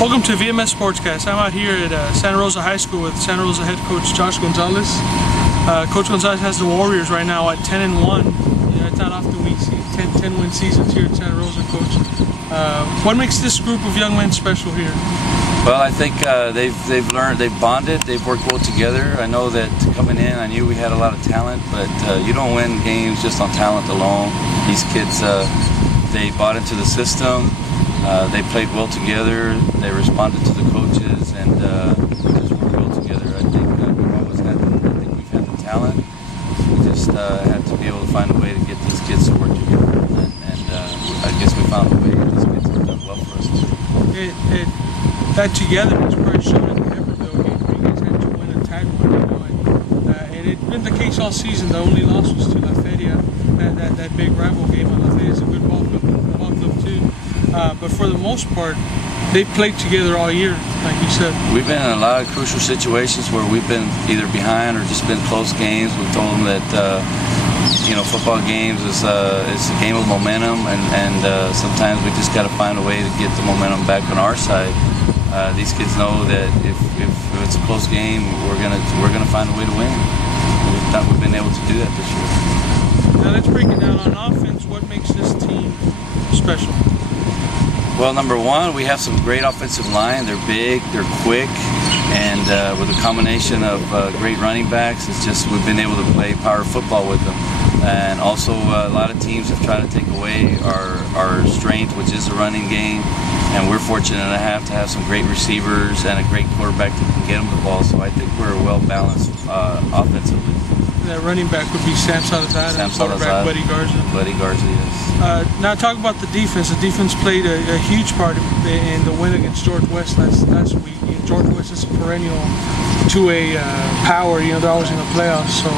Welcome to VMSports, guys. I'm out here at Santa Rosa High School with Santa Rosa head coach Gonzalez. Coach Gonzalez has the Warriors right now at 10-1. It's not often we see 10-win seasons here at Santa Rosa, Coach. What makes this group of young men special here? Well, I think they've learned, they've bonded, they've worked well together. I know that coming in, I knew we had a lot of talent, but you don't win games just on talent alone. These kids, they bought into the system. They played well together. They responded to the coaches, and we just worked well together. I think we've always had. I think we've had the talent. We just had to be able to find a way to get these kids to work together, and I guess we found a way. These kids have done well for us. That togetherness probably showed in the Everville game where you guys had to win a tag one, and it's been the case all season. The only loss was to La Feria, that big rival game. And La Feria is a good ball club too. But for the most part, they played together all year, like you said. We've been in a lot of crucial situations where we've been either behind or just been close games. We've told them that football games is a game of momentum, and sometimes we just got to find a way to get the momentum back on our side. These kids know that if it's a close game, we're gonna find a way to win. We've been able to do that this year. Now let's break it down on offense. What makes this team special? Well, number one, we have some great offensive line. They're big, they're quick, and with a combination of great running backs, it's just we've been able to play power football with them. And also, a lot of teams have tried to take away our strength, which is the running game. And we're fortunate enough to have some great receivers and a great quarterback that can get them the ball. So I think we're well balanced offensively. That running back would be Sam Salazar and quarterback Buddy Garza. Buddy Garza, yes. Now talk about the defense. The defense played a huge part in the win against George West last week. George West is a perennial 2A power. They're always in the playoffs. So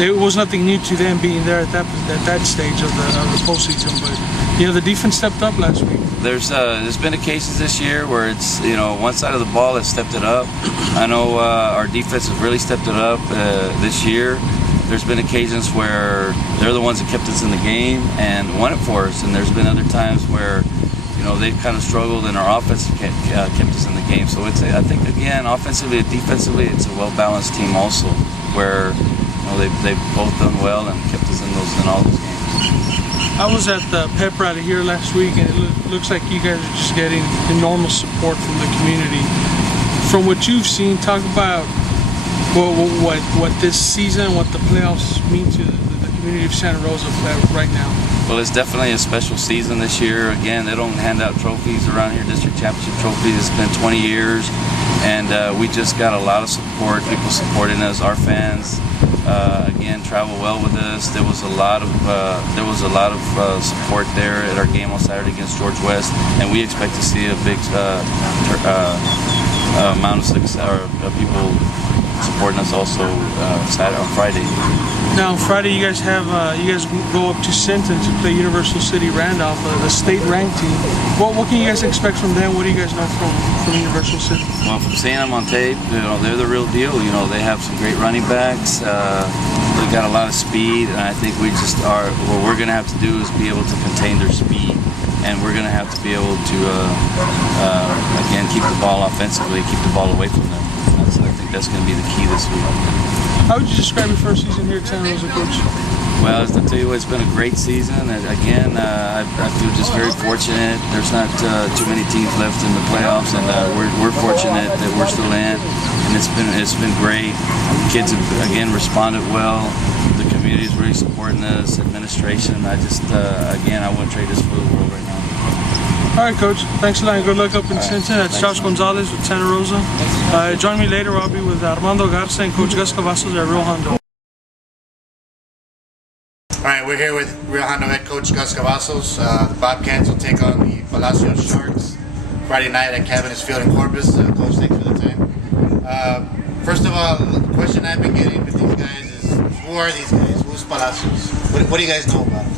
it was nothing new to them being there at that stage of the postseason. But the defense stepped up last week. There's been occasions this year where it's one side of the ball has stepped it up. I know our defense has really stepped it up this year. There's been occasions where they're the ones that kept us in the game and won it for us, and there's been other times where they've kind of struggled and our offense kept us in the game. So I think again, offensively and defensively, it's a well-balanced team also, where they've both done well and kept us in all those games. I was at the pep rally here last week, and it looks like you guys are just getting enormous support from the community. From what you've seen, talk about what this season, what the playoffs mean to the community of Santa Rosa right now. Well, it's definitely a special season this year. Again, they don't hand out trophies around here, district championship trophies. It's been 20 years, and we just got a lot of support. People supporting us, our fans. Again, travel well with us. There was a lot of support there at our game on Saturday against George West, and we expect to see a big amount of success, people supporting us also Saturday on Friday. Now, Friday, you guys go up to Sinton to play Universal City Randolph, the state-ranked team. What can you guys expect from them? What do you guys know from Universal City? Well, from seeing them on tape, they're the real deal. They have some great running backs. They've got a lot of speed, and I think what we're going to have to do is be able to contain their speed, and we're going to have to be able to again keep the ball offensively, keep the ball away from them. I think that's going to be the key this week. How would you describe your first season here at Santa Rosa, Coach? Well, as I tell you, it's been a great season. Again, I feel just very fortunate. There's not too many teams left in the playoffs, and we're fortunate that we're still in. And it's been great. Kids have again responded well. The community is really supporting us. Administration. I wouldn't trade this for the world right now. All right, Coach. Thanks a lot, and good luck up in Sinton. That's Josh Gonzalez with Santa Rosa. Join me later. I'll be with Armando Garza and Coach Gus Cavazos at Real Hondo. All right, we're here with Real Hondo head coach Gus Cavazos. The Bobcats will take on the Palacio Sharks Friday night at Cabinets Field in Corpus. Coach, thanks for the time. First of all, the question I've been getting with these guys is, who are these guys? Who's Palacios? What do you guys know about them?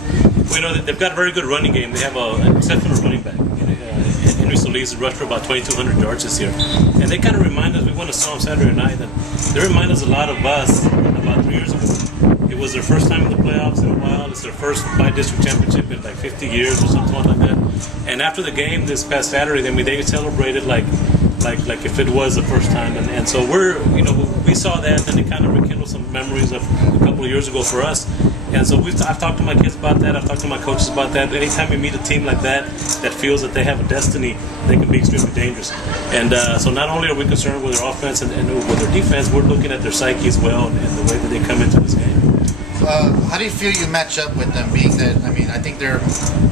Well, they've got a very good running game. They have an exceptional running back. Henry Solis rushed for about 2,200 yards this year. And they kind of remind us, we went to saw them Saturday night, and they remind us a lot of us about 3 years ago. It was their first time in the playoffs in a while. It's their first by-district championship in like 50 years or something like that. And after the game this past Saturday, I mean, they celebrated like if it was the first time, and so we saw that, and it kind of rekindled some memories of a couple of years ago for us. And so I've talked to my kids about that. I've talked to my coaches about that. Anytime we meet a team like that feels that they have a destiny, they can be extremely dangerous. And so not only are we concerned with their offense and with their defense, we're looking at their psyche as well and the way that they come into this game. How do you feel you match up with them, being that, I mean, I think they're,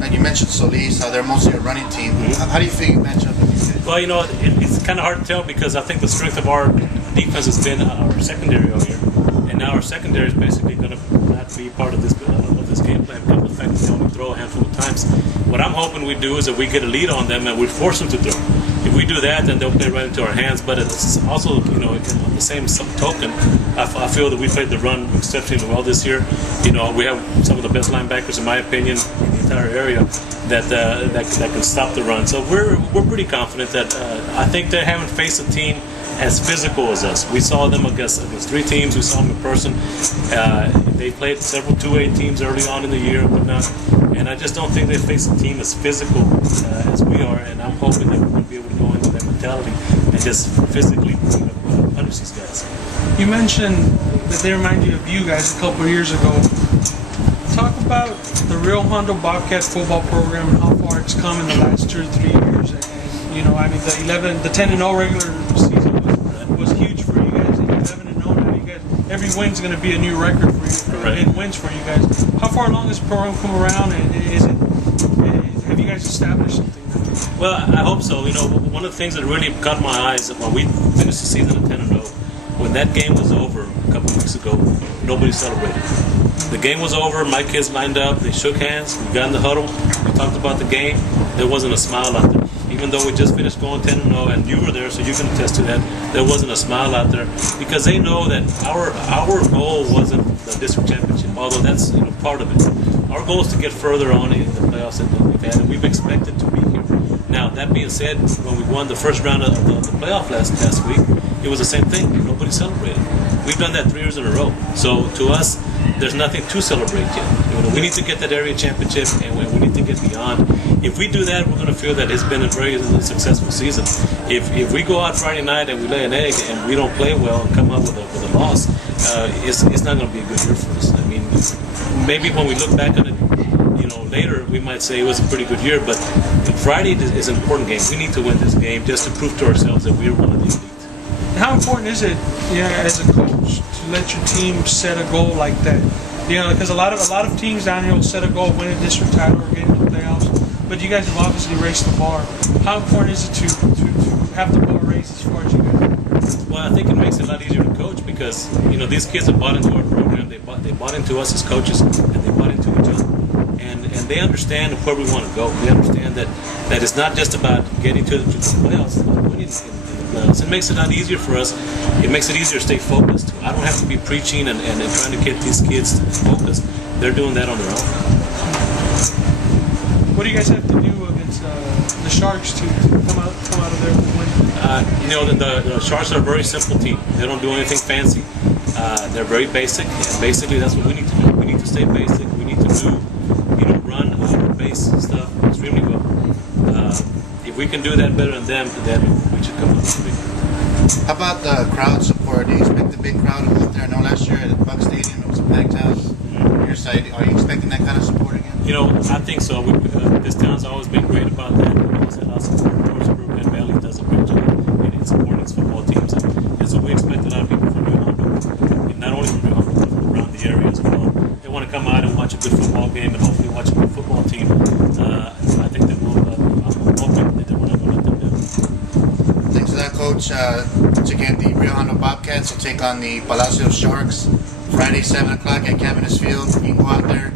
like you mentioned Solis, how they're mostly a running team. Mm-hmm. How do you feel you match up with these guys? Well, it's kind of hard to tell because I think the strength of our defense has been our secondary all year. And now our secondary is basically going to not be part of this game plan because of the fact that they only throw a handful of times. What I'm hoping we do is that we get a lead on them and we force them to throw. If we do that, then they'll play right into our hands. But it's also, on the same token, I feel that we played the run exceptionally well this year. We have some of the best linebackers, in my opinion, in the entire area that can stop the run. So we're pretty confident that I think they haven't faced a team as physical as us. We saw them against 3 teams. We saw them in person. They played several 2A teams early on in the year and whatnot. And I just don't think they faced a team as physical as we are. And I'm hoping that we're going to be able to go into that mentality and just physically punish these guys. You mentioned that they remind you of you guys a couple of years ago. Talk about the real Hondo Bobcat football program and how far it's come in the last 2 or 3 years. And, I mean, the 10-0 regular season was huge for you guys. And 11-0 now, you guys, every win's going to be a new record for you. Right. It wins for you guys. How far along has the program come around? And have you guys established something now? Well, I hope so. One of the things that really caught my eyes when we finished the season at 10-0, when that game was over a couple of weeks ago, nobody celebrated. The game was over, my kids lined up, they shook hands, we got in the huddle, we talked about the game, there wasn't a smile out there. Even though we just finished going 10-0 and you were there, so you can attest to that, there wasn't a smile out there because they know that our goal wasn't the district championship, although that's part of it. Our goal is to get further on in the playoffs that we've had, and we've expected to be here. Now, that being said, when we won the first round of the playoff last week, it was the same thing. Nobody celebrated. We've done that 3 years in a row. So to us, there's nothing to celebrate yet. We need to get that area championship, and we need to get beyond. If we do that, we're going to feel that it's been a very successful season. If we go out Friday night and we lay an egg and we don't play well and come up with a loss, it's not going to be a good year for us. I mean, maybe when we look back on it, later we might say it was a pretty good year, but Friday is an important game. We need to win this game just to prove to ourselves that we're one of the elite. How important is it, as a coach, to let your team set a goal like that? Because a lot of teams down here will set a goal, win a district title or get into the playoffs. But you guys have obviously raised the bar. How important is it to have the bar raised as far as you guys? Well, I think it makes it a lot easier to coach because these kids have bought into our program. They bought into us as coaches, and they bought into each other. And they understand where we want to go. They understand that it's not just about getting to the playoffs, it's about winning in the playoffs. It makes it a lot easier for us. It makes it easier to stay focused. I don't have to be preaching and trying to get these kids focused. They're doing that on their own. What do you guys have to do against the Sharks to come out of there with a win? The Sharks are a very simple team. They don't do anything fancy. They're very basic. And basically, that's what we need to do. We need to stay basic. We need to run our base stuff extremely well. If we can do that better than them, then we should come up with a big. How about the crowd support? Do you expect a big crowd out there? I know last year at Buck Stadium it was a packed house. On your side, are you expecting that kind of support again? I think so. This town's always been great about that. We always had lots of support. George Group and Valley does a great job in supporting its football teams. And so we expect a lot of people from Rio Hondo, not only from Rio Hondo, but from around the area as well. They want to come out and watch a good football game and hopefully watch a good football team. I think that I'm hoping that they will not let them down. Thanks for that, Coach. Once again, the Rio Hondo Bobcats will take on the Palacios Sharks Friday, 7 o'clock at Cabinets Field. You can go out there,